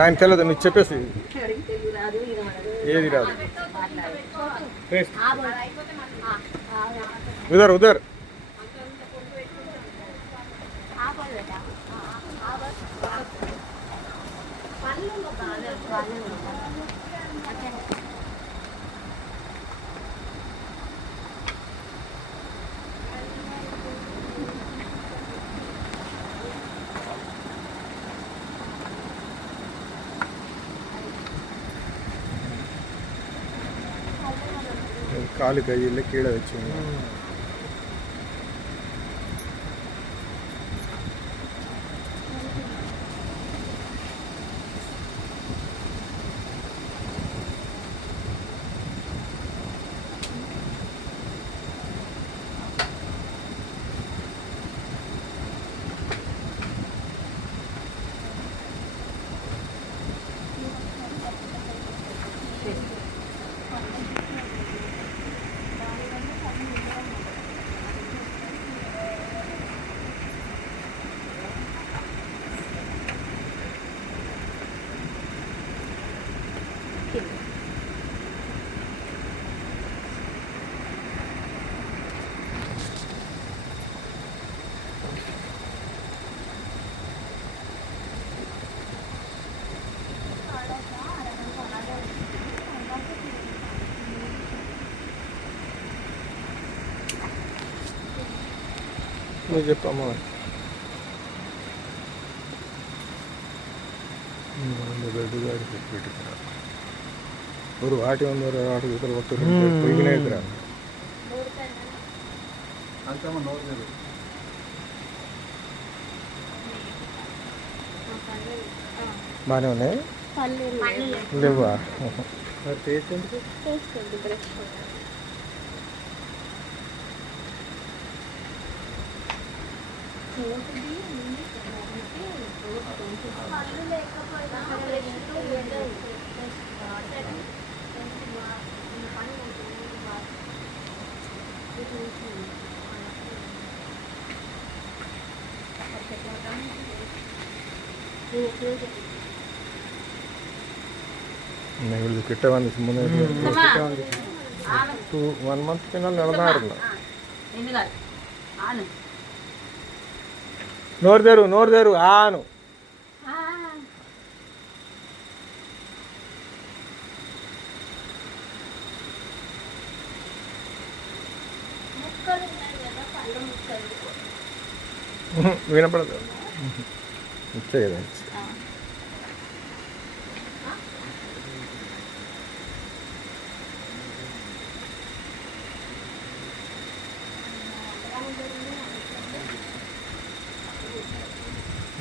ఆయన తెలియదు నువ్వు చెప్పేసి ఏది రాదు ఉదర్ ఉదర్ காலு கையில் கீழே வச்சுங்க నువ్వు చెప్పమ్మా దొడ్డుగాడి పెట్టుకురా ஒரு வாட்டி வந்து ஒரு ஆடு இதில் ஒருத்தர் போய்கினே இருக்கிறாங்க బాగానే ఉన్నాయి లేవా టేస్ట్ ఏంటి ഇവൾക്ക് കിട്ട വന്ന് സുമ്മാ 1 month പിന്നാലെ നടന്നായിരുന്നു నోరు తెరు ఆను వినపడదు ఇచ్చే కదా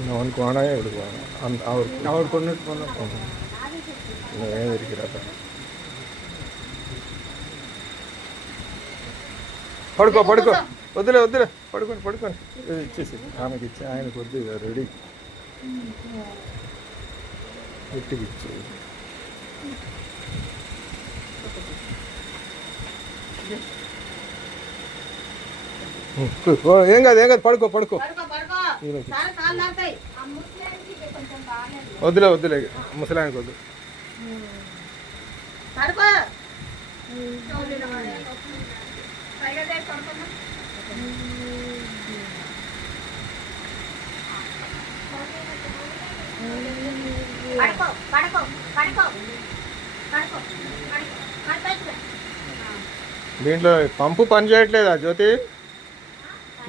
அவனுக்கு வேணாயே இவருக்கு வேணாம் அவர் கொண்டுட்டு போனால் ஏன் இருக்கிறாப்ப పడుకో వద్దులే పడుకోండి ఇచ్చేసి ఆమెకి ఇచ్చి ఆయనకు వద్దు రెడీ ఇంటికి ఇచ్చి ఏం కాదు పడుకో వద్దులే ముసలానికి వద్దు దీంట్లో పంపు పని చేయట్లేదా జ్యోతి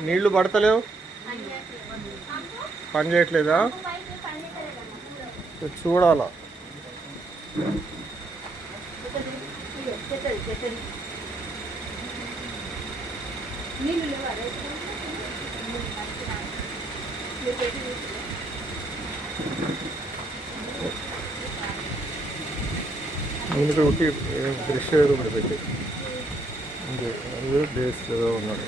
నీళ్లు పడతలేవు పని చేయట్లేదా చూడాలా దీనికి ఒకటి బ్రష్ కూడా పెట్టి డేస్ ఉన్నాడు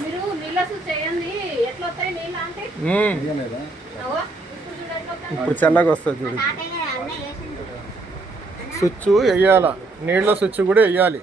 మీరు నీళ్ళ స్విచ్ చేయండి, ఎట్లా వస్తాయి నీళ్ళు అంటే ఇప్పుడు చల్లగా వస్తుంది చూడు. స్విచ్ వేయాల, నీళ్ళ స్విచ్ కూడా వేయాలి.